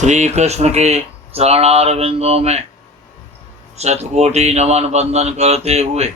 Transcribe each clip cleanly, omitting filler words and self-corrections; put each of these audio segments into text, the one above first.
श्री कृष्ण के चरणारविंदों में शतकोटि नमन बंदन करते हुए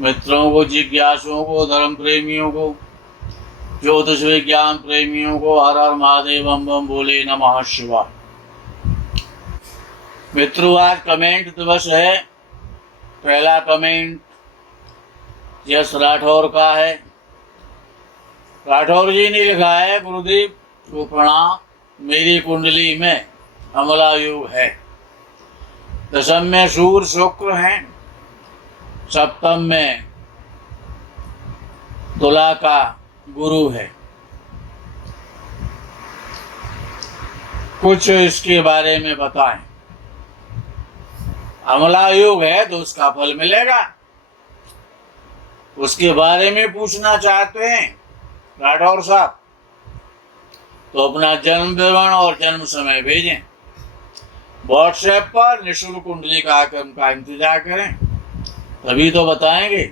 मित्रों को, जिज्ञासुओं को, धर्म प्रेमियों को, ज्योतिष विज्ञान प्रेमियों को हर हर महादेव बम बम बोले नमः शिवाय। मित्रों, आज कमेंट दिवस है। पहला कमेंट यश राठौर का है। राठौर जी ने लिखा है, गुरुदेव को प्रणाम। मेरी कुंडली में अमला योग है। दशम में सूर्य शुक्र हैं, सप्तम में तुला का गुरु है। कुछ इसके बारे में बताएं। अमला योग है तो उसका फल मिलेगा, उसके बारे में पूछना चाहते हैं राठौर साहब तो अपना जन्म विवरण और जन्म समय भेजें। व्हाट्सएप पर निःशुल्क कुंडली कार्यक्रम का इंतजार करें, तभी तो बताएंगे।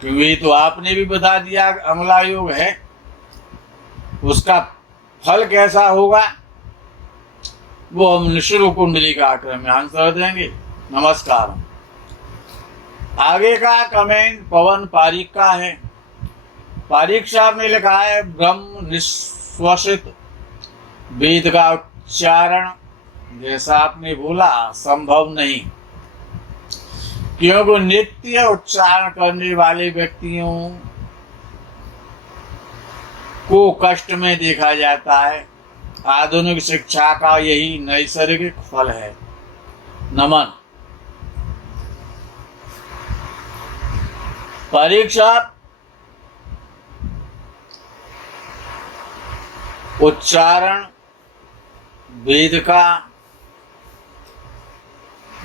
क्योंकि तो आपने भी बता दिया अमला योग है, उसका फल कैसा होगा वो हम निःशुल्क कुंडली कार्यक्रम में आंसर देंगे। नमस्कार। आगे का कमेंट पवन पारिक का है। पारिक साहब ने लिखा है, ब्रह्म निश्वसित वेद का उच्चारण जैसा आपने बोला संभव नहीं, क्योंकि नित्य उच्चारण करने वाले व्यक्तियों को कष्ट में देखा जाता है। आधुनिक शिक्षा का यही नैसर्गिक फल है। नमन। परीक्षा उच्चारण वेद का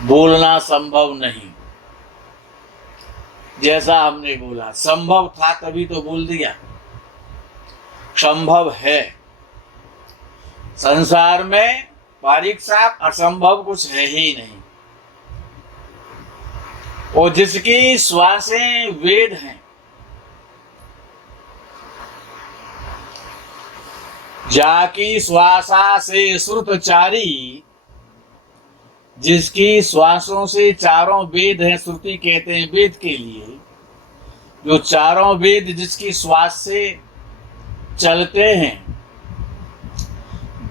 बोलना संभव नहीं, जैसा हमने बोला। संभव था तभी तो बोल दिया। संभव है संसार में पारिक साहब, असंभव कुछ है ही नहीं। और जिसकी श्वासें वेद हैं, जाकी श्वासा से श्रुतचारी, जिसकी श्वासों से चारों वेद हैं। श्रुति कहते हैं वेद के लिए, जो चारों वेद जिसकी श्वास से चलते हैं,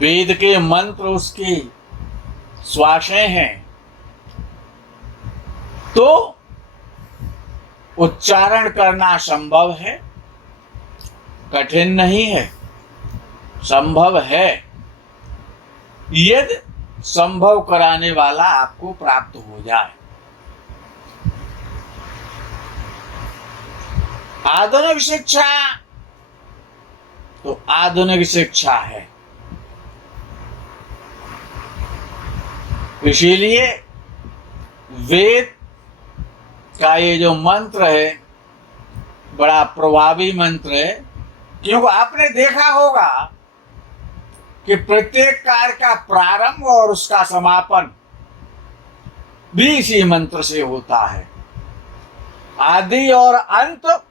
वेद के मंत्र उसकी श्वासें हैं, तो उच्चारण करना संभव है, कठिन नहीं है, संभव है। यदि संभव कराने वाला आपको प्राप्त हो जाए। आधुनिक शिक्षा तो आधुनिक शिक्षा है, इसीलिए वेद का ये जो मंत्र है बड़ा प्रभावी मंत्र है। क्योंकि आपने देखा होगा कि प्रत्येक कार्य का प्रारंभ और उसका समापन भी इसी मंत्र से होता है। आदि और अंत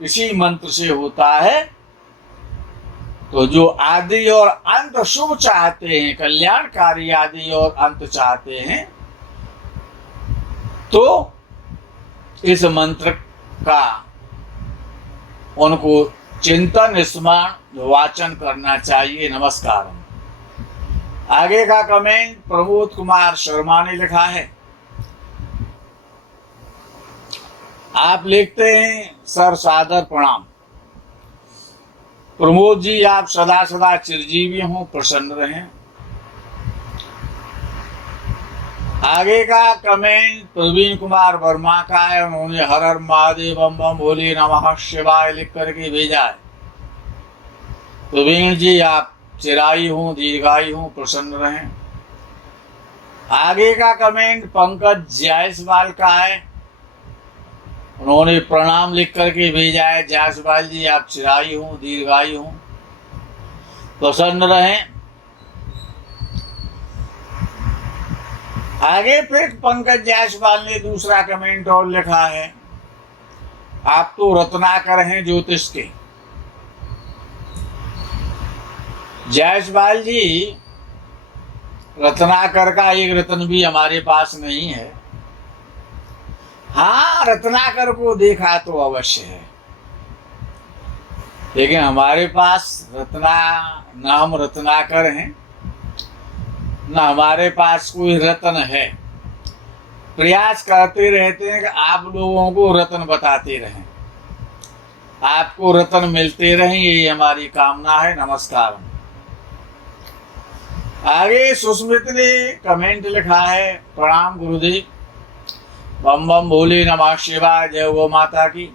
इसी मंत्र से होता है। तो जो आदि और अंत शुभ चाहते हैं, कल्याणकारी आदि और अंत चाहते हैं, तो इस मंत्र का उनको चिंतन स्मरण वाचन करना चाहिए। नमस्कार। आगे का कमेंट प्रमोद कुमार शर्मा ने लिखा है। आप लिखते हैं, सर सादर प्रणाम। प्रमोद जी, आप सदा सदा चिरजीवी हों, प्रसन्न रहें। आगे का कमेंट प्रवीण कुमार वर्मा का है। उन्होंने हर हर महादेव बम बम भोले नमः शिवाय लिख करके भेजा है। प्रवीण जी, आप चिरायु हों, दीर्घायु हों, प्रसन्न रहें। आगे का कमेंट पंकज जायसवाल का है। उन्होंने प्रणाम लिख करके भेजा है। जायसवाल जी, आप चिरायु हों, दीर्घायु हों, प्रसन्न रहें। आगे फिर पंकज जायसवाल ने दूसरा कमेंट और लिखा है। आप तो रत्नाकर हैं ज्योतिष के, जायसवाल जी, रत्नाकर का एक रत्न भी हमारे पास नहीं है। हाँ, रत्नाकर को देखा तो अवश्य है, लेकिन हमारे पास न हम रत्नाकर हैं, न हमारे पास कोई रत्न है। प्रयास करते रहते हैं कि आप लोगों को रत्न बताते रहें, आपको रत्न मिलते रहें, यही हमारी कामना है। नमस्कार। आगे सुस्मित ने कमेंट लिखा है, प्रणाम गुरुदेव, बम बम भोले नमः शिवाय, जय गो माता की।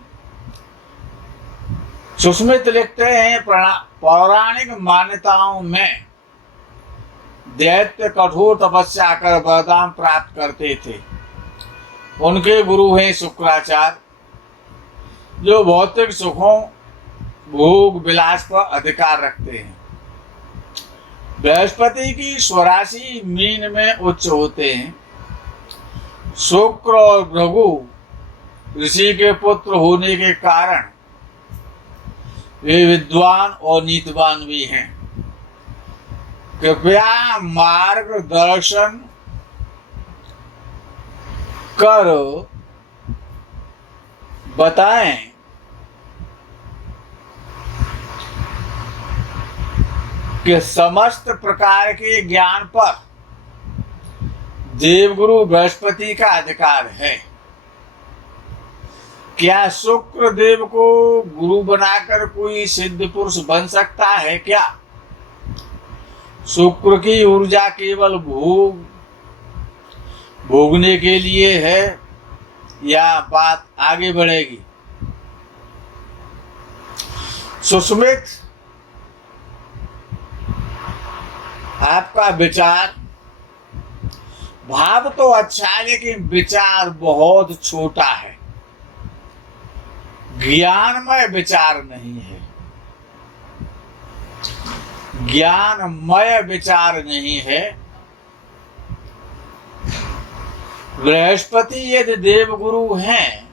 सुस्मित लिखते हैं, पौराणिक मान्यताओं में दैत्य कठोर तपस्या कर वरदान प्राप्त करते थे। उनके गुरु हैं शुक्राचार्य, जो भौतिक सुखों भोग विलास पर अधिकार रखते हैं। बृहस्पति की स्वराशि मीन में उच्च होते हैं। शुक्र और भृगु ऋषि के पुत्र होने के कारण वे विद्वान और नीतिवान भी हैं। कृपया मार्गदर्शन कर बताएं कि समस्त प्रकार के ज्ञान पर देवगुरु बृहस्पति का अधिकार है। क्या शुक्र देव को गुरु बनाकर कोई सिद्ध पुरुष बन सकता है क्या? शुक्र की ऊर्जा केवल भोगने के लिए है या बात आगे बढ़ेगी? सुस्मित, आपका विचार भाव तो अच्छा है, लेकिन विचार बहुत छोटा है, ज्ञानमय विचार नहीं है, ज्ञानमय विचार नहीं है। बृहस्पति यदि देवगुरु हैं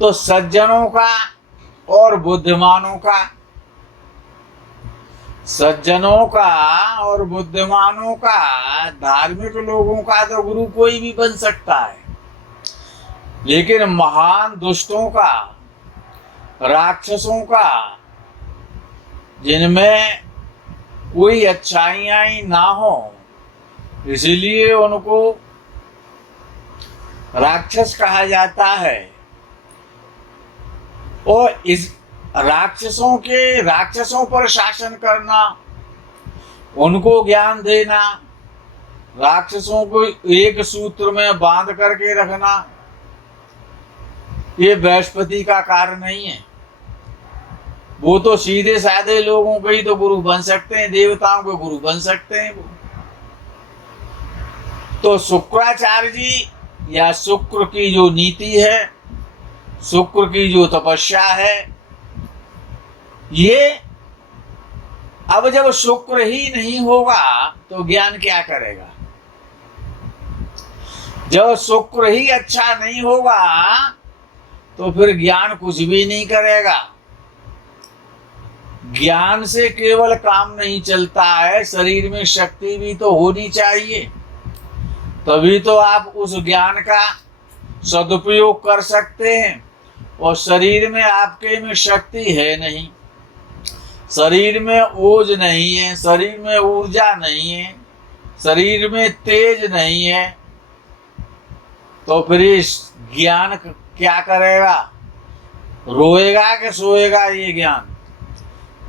तो सज्जनों का और बुद्धिमानों का, सज्जनों का और बुद्धिमानों का, धार्मिक लोगों का तो गुरु कोई भी बन सकता है, लेकिन महान दुष्टों का, राक्षसों का, जिनमें कोई अच्छाइयां ही ना हो, इसलिए उनको राक्षस कहा जाता है। और इस राक्षसों पर शासन करना, उनको ज्ञान देना, राक्षसों को एक सूत्र में बांध करके रखना, ये बृहस्पति का कार्य नहीं है। वो तो सीधे साधे लोगों के ही तो गुरु बन सकते हैं, देवताओं के गुरु बन सकते हैं वो। तो शुक्राचार्य जी या शुक्र की जो नीति है, शुक्र की जो तपस्या है, ये अब जब शुक्र ही नहीं होगा तो ज्ञान क्या करेगा? जब शुक्र ही अच्छा नहीं होगा तो फिर ज्ञान कुछ भी नहीं करेगा। ज्ञान से केवल काम नहीं चलता है, शरीर में शक्ति भी तो होनी चाहिए, तभी तो आप उस ज्ञान का सदुपयोग कर सकते हैं। और शरीर में आपके में शक्ति है नहीं, शरीर में ओज नहीं है, शरीर में ऊर्जा नहीं है, शरीर में तेज नहीं है, तो फिर इस ज्ञान क्या करेगा? रोएगा कि सोएगा?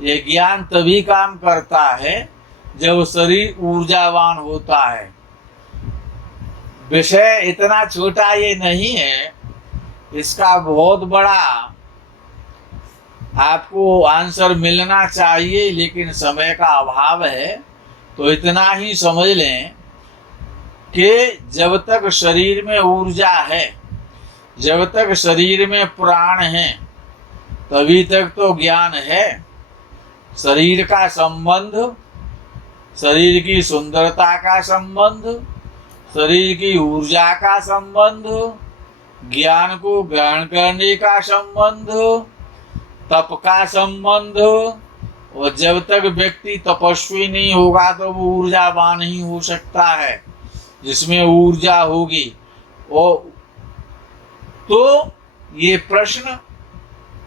ये ज्ञान तभी काम करता है जब शरीर ऊर्जावान होता है। विषय इतना छोटा ये नहीं है, इसका बहुत बड़ा आपको आंसर मिलना चाहिए, लेकिन समय का अभाव है। तो इतना ही समझ लें कि जब तक शरीर में ऊर्जा है, जब तक शरीर में प्राण है, तभी तक तो ज्ञान है। शरीर का संबंध, शरीर की सुंदरता का संबंध, शरीर की ऊर्जा का संबंध, ज्ञान को ग्रहण करने का संबंध, तप का संबंध, और जब तक व्यक्ति तपस्वी नहीं होगा तो वो ऊर्जावान नहीं हो सकता है। जिसमें ऊर्जा होगी और तो ये प्रश्न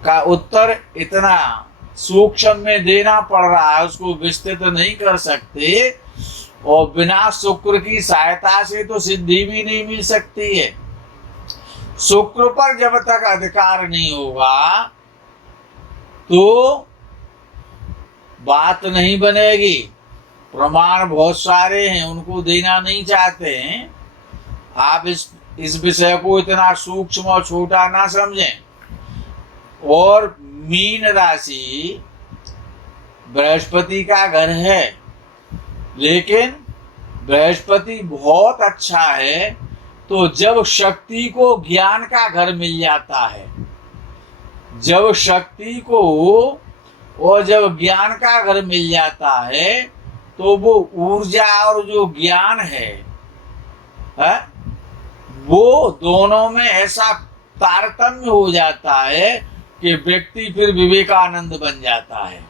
का उत्तर इतना सूक्ष्म में देना पड़ रहा है, उसको विस्तृत नहीं कर सकते। और बिना शुक्र की सहायता से तो सिद्धि भी नहीं मिल सकती है। शुक्र पर जब तक अधिकार नहीं होगा तो बात नहीं बनेगी। प्रमाण बहुत सारे हैं, उनको देना नहीं चाहते हैं। आप इस विषय को इतना सूक्ष्म और छोटा ना समझें। और मीन राशि बृहस्पति का घर है, लेकिन बृहस्पति बहुत अच्छा है। तो जब शक्ति को ज्ञान का घर मिल जाता है, जब शक्ति को और जब ज्ञान का घर मिल जाता है तो वो ऊर्जा और जो ज्ञान है वो दोनों में ऐसा तारतम्य हो जाता है कि व्यक्ति फिर विवेकानंद बन जाता है।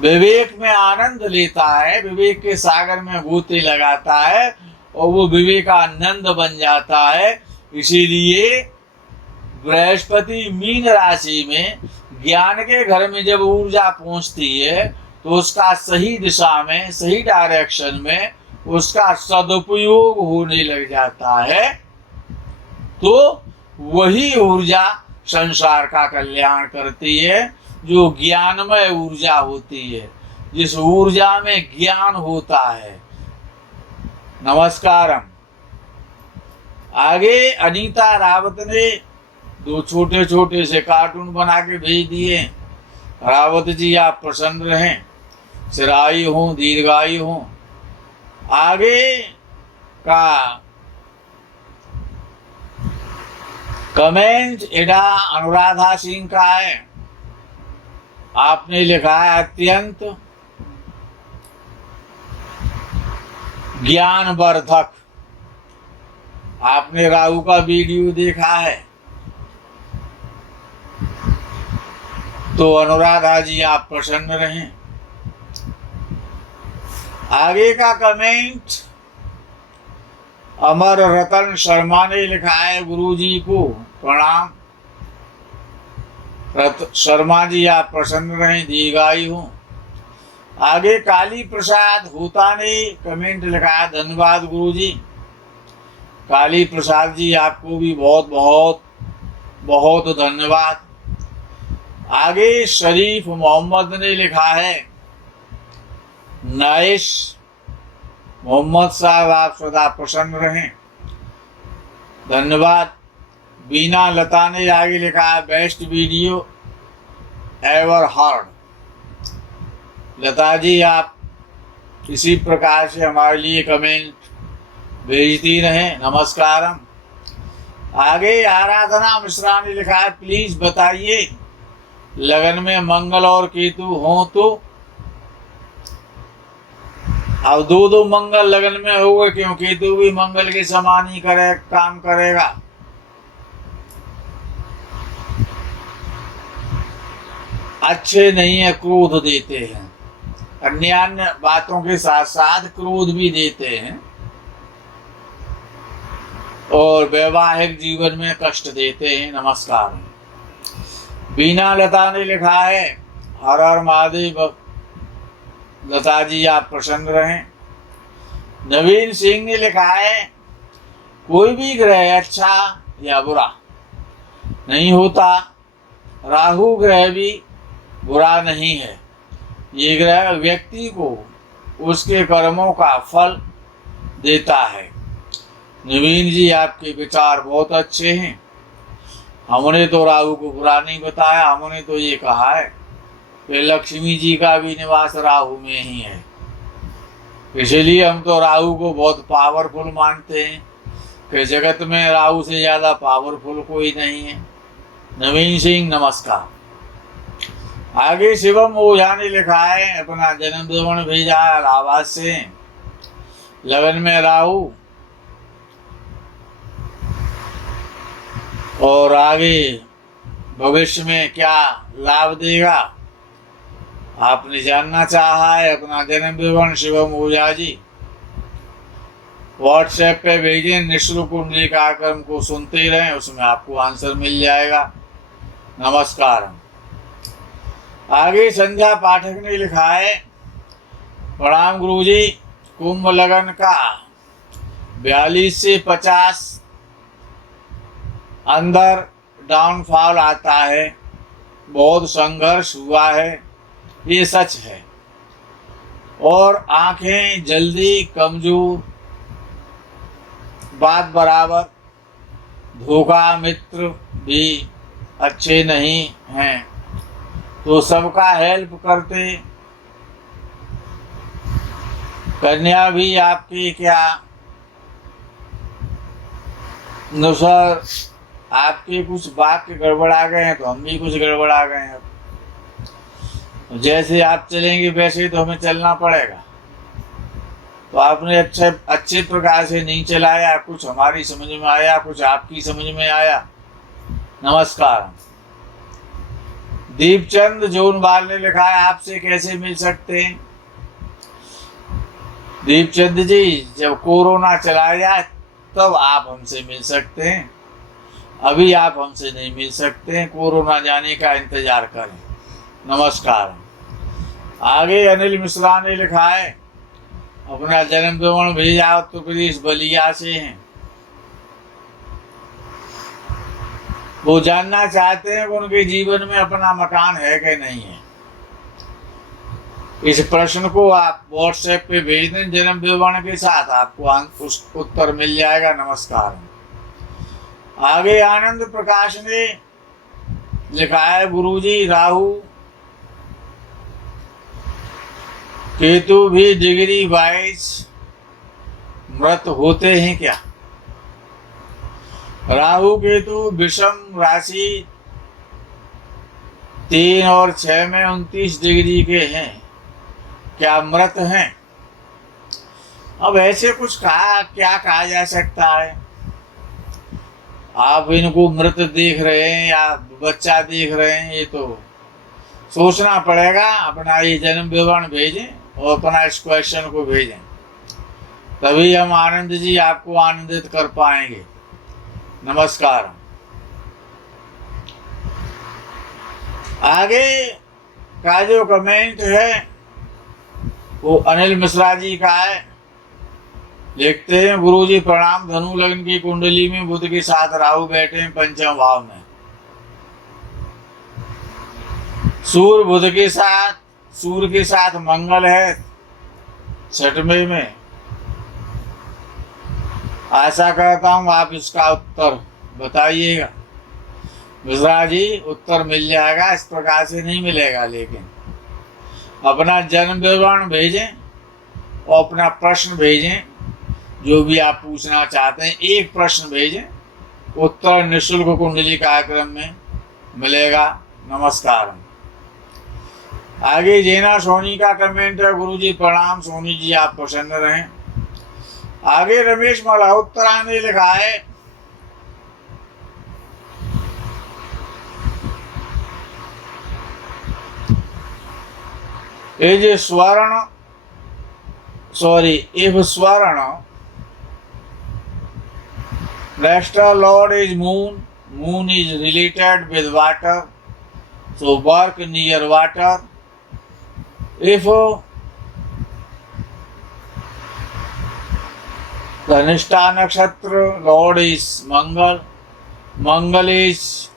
विवेक में आनंद लेता है, विवेक के सागर में गोते लगाता है और वो विवेकानंद बन जाता है। इसीलिए बृहस्पति मीन राशि में ज्ञान के घर में जब ऊर्जा पहुंचती है तो उसका सही दिशा में, सही डायरेक्शन में उसका सदुपयोग होने लग जाता है। तो वही ऊर्जा संसार का कल्याण करती है, जो ज्ञानमय ऊर्जा होती है, जिस ऊर्जा में ज्ञान होता है। नमस्कारम। आगे अनीता रावत ने 2 छोटे छोटे से कार्टून बना के भेज दिए। रावत जी आप प्रसन्न रहें, चिरायु हों, दीर्घायु हों। आगे का कमेंट एडा अनुराधा सिंह का है। आपने लिखा है अत्यंत ज्ञानवर्धक। आपने राहु का वीडियो देखा है तो अनुराधा जी आप प्रसन्न रहें। आगे का कमेंट अमर रतन शर्मा ने लिखा है, गुरुजी को प्रणाम। शर्मा जी आप प्रसन्न रहें, दीर्घायु हो। आगे काली प्रसाद होता ने कमेंट लिखा है, धन्यवाद गुरुजी। काली प्रसाद जी आपको भी बहुत बहुत बहुत धन्यवाद। आगे शरीफ मोहम्मद ने लिखा है, नाइस मोहम्मद साहब आप सदा प्रसन्न रहें, धन्यवाद। बीना लता ने आगे लिखा है, best video ever heard. Lata ji आप इसी प्रकार से हमारे लिए कमेंट भेजती रहें, नमस्कारम। आगे आराधना मिश्रा ने लिखा है, प्लीज बताइए लगन में मंगल और केतु हों तो। अब 2 मंगल लगन में होगा, क्यों केतु भी मंगल के समान ही काम करेगा। अच्छे नहीं है, क्रोध देते हैं, अन्य बातों के साथ साथ क्रोध भी देते हैं और वैवाहिक जीवन में कष्ट देते हैं। नमस्कार। बीना लता ने लिखा है, हर हर महादेव। लता जी आप प्रसन्न रहें। नवीन सिंह ने लिखा है, कोई भी ग्रह अच्छा या बुरा नहीं होता, राहु ग्रह भी बुरा नहीं है। ये ग्रह व्यक्ति को उसके कर्मों का फल देता है। नवीन जी आपके विचार बहुत अच्छे हैं। हमने तो राहु को बुरा नहीं बताया, हमने तो ये कहा है कि लक्ष्मी जी का भी निवास राहु में ही है। इसलिए हम तो राहु को बहुत पावरफुल मानते हैं कि जगत में राहु से ज़्यादा पावरफुल कोई नहीं है। नवीन सिंह नमस्कार। आगे शिवम ओझा ने लिखा है, अपना जन्म विवरण भेजा है इलाहाबाद से। लगन में राहु और आगे भविष्य में क्या लाभ देगा, आपने जानना चाहा है अपना जन्म विवरण शिवम ओझा जी, व्हाट्सएप पे भेजें। निःशुल्क कुंडली कार्यक्रम को सुनते ही रहें, उसमें आपको आंसर मिल जाएगा। नमस्कार। आगे संध्या पाठक ने लिखा है, प्रणाम गुरुजी, कुंभ लगन का 42 से 50 अंदर डाउनफॉल आता है, बहुत संघर्ष हुआ है, ये सच है। और आंखें जल्दी कमजोर, बात बराबर, धोखा, मित्र भी अच्छे नहीं हैं, तो सबका हेल्प करते। कन्या भी आपकी क्या नुसर, आपके कुछ वाक्य गड़बड़ा गए हैं तो हम भी कुछ गड़बड़ा गए हैं। जैसे आप चलेंगे वैसे तो हमें चलना पड़ेगा। तो आपने अच्छे प्रकार से नहीं चलाया, कुछ हमारी समझ में आया, कुछ आपकी समझ में आया। नमस्कार। दीपचंद जोनवाल ने लिखा है, आपसे कैसे मिल सकते हैं? दीपचंद जी, जब कोरोना चला जाए तब आप हमसे मिल सकते हैं, अभी आप हमसे नहीं मिल सकते हैं। कोरोना जाने का इंतजार करें। नमस्कार। आगे अनिल मिश्रा ने लिखा है, अपना जन्म विवरण भेजा, उत्तर प्रदेश बलिया से हैं। वो जानना चाहते हैं कि उनके जीवन में अपना मकान है कि नहीं है। इस प्रश्न को आप व्हाट्सएप पे भेज दें जन्म विवरण के साथ, आपको उस उत्तर मिल जाएगा। नमस्कार। आगे आनंद प्रकाश ने लिखा है, गुरुजी, राहु केतु भी डिग्री वाइज मृत होते हैं क्या? राहु केतु विषम राशि 3 और 6 में 29 डिग्री के हैं, क्या मृत हैं? अब ऐसे कुछ क्या कहा जा सकता है? आप इनको मृत देख रहे हैं या बच्चा देख रहे हैं, ये तो सोचना पड़ेगा। अपना ये जन्म विवरण भेजें और अपना इस क्वेश्चन को भेजें, तभी हम आनंद जी आपको आनंदित कर पाएंगे। नमस्कार। आगे का जो कमेंट है वो अनिल मिश्रा जी का है। लिखते हैं, गुरुजी प्रणाम, धनु लग्न की कुंडली में बुध के साथ राहु बैठे हैं पंचम भाव में। सूर्य के साथ मंगल है 6वें में। आशा करता हूं आप इसका उत्तर बताइएगा। मिश्रा जी, उत्तर मिल जाएगा, इस प्रकार से नहीं मिलेगा, लेकिन अपना जन्म विवरण भेजें और अपना प्रश्न भेजें, जो भी आप पूछना चाहते हैं। एक प्रश्न भेजें, उत्तर निःशुल्क कुंडली कार्यक्रम में मिलेगा। नमस्कार। आगे जेना सोनी का कमेंट है, गुरुजी प्रणाम, सोनी जी आप प्रसन्न रहें। आगे रमेश मल्होत्रा ने लिखा है, if Swarna, next Lord is moon. Moon is related with water, so work near water. If Dhanishta Nakshatra, Lord is Mangal. Mangal is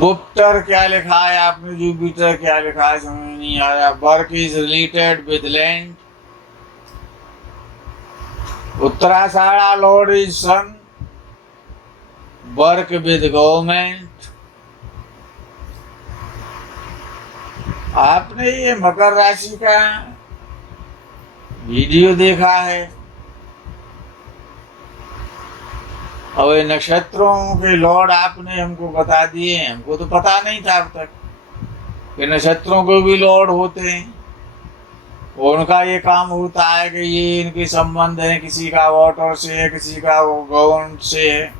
Jupiter क्या लिखा है आपने, जुपिटर क्या लिखा है समझ नहीं आया। Work is related with land. Uttarashadha, lord is sun, work with government. आपने ये मकर राशि का वीडियो देखा है? और ये नक्षत्रों के लॉर्ड आपने हमको बता दिए, हमको तो पता नहीं था अब तक कि नक्षत्रों के भी लॉर्ड होते हैं। उनका ये काम होता है कि ये इनके संबंध है, किसी का वाटर से है, किसी का गवर्न से है।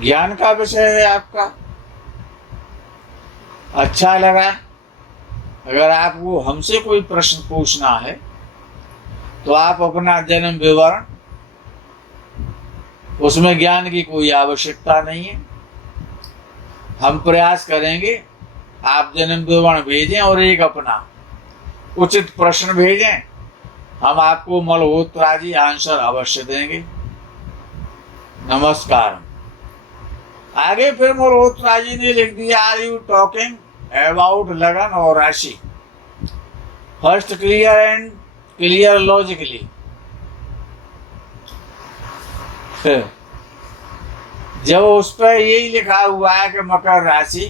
ज्ञान का विषय है आपका। अच्छा लगा। अगर आपको हमसे कोई प्रश्न पूछना है तो आप अपना जन्म विवरण, उसमें ज्ञान की कोई आवश्यकता नहीं है। हम प्रयास करेंगे आप जन्म विवरण भेजें और एक अपना उचित प्रश्न भेजें, हम आपको मल्होत्राजी आंसर अवश्य देंगे। नमस्कार। आगे फिर मल्होत्रा जी ने लिख दिया, आर यू टॉकिंग अबाउट लगन और राशि? First clear and clear logically. जब उस पर यही लिखा हुआ है कि मकर राशि,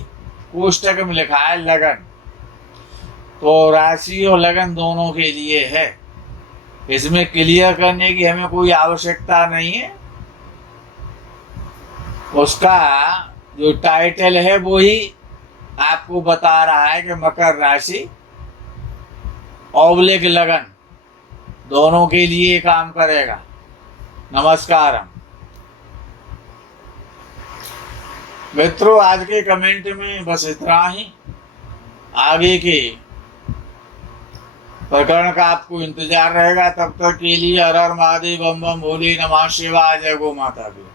कोष्टक में लिखा है लगन, तो राशि और लगन दोनों के लिए है। इसमें क्लियर करने की हमें कोई आवश्यकता नहीं है। उसका जो टाइटल है वो ही आपको बता रहा है कि मकर राशि ऑब्लिक लगन दोनों के लिए काम करेगा। नमस्कार मित्रों, आज के कमेंट में बस इतना ही। आगे के प्रकरण का आपको इंतजार रहेगा। तब तक के लिए हर हर महादेव, बम बम भोले, नमः शिवाय, जय गो माता दी।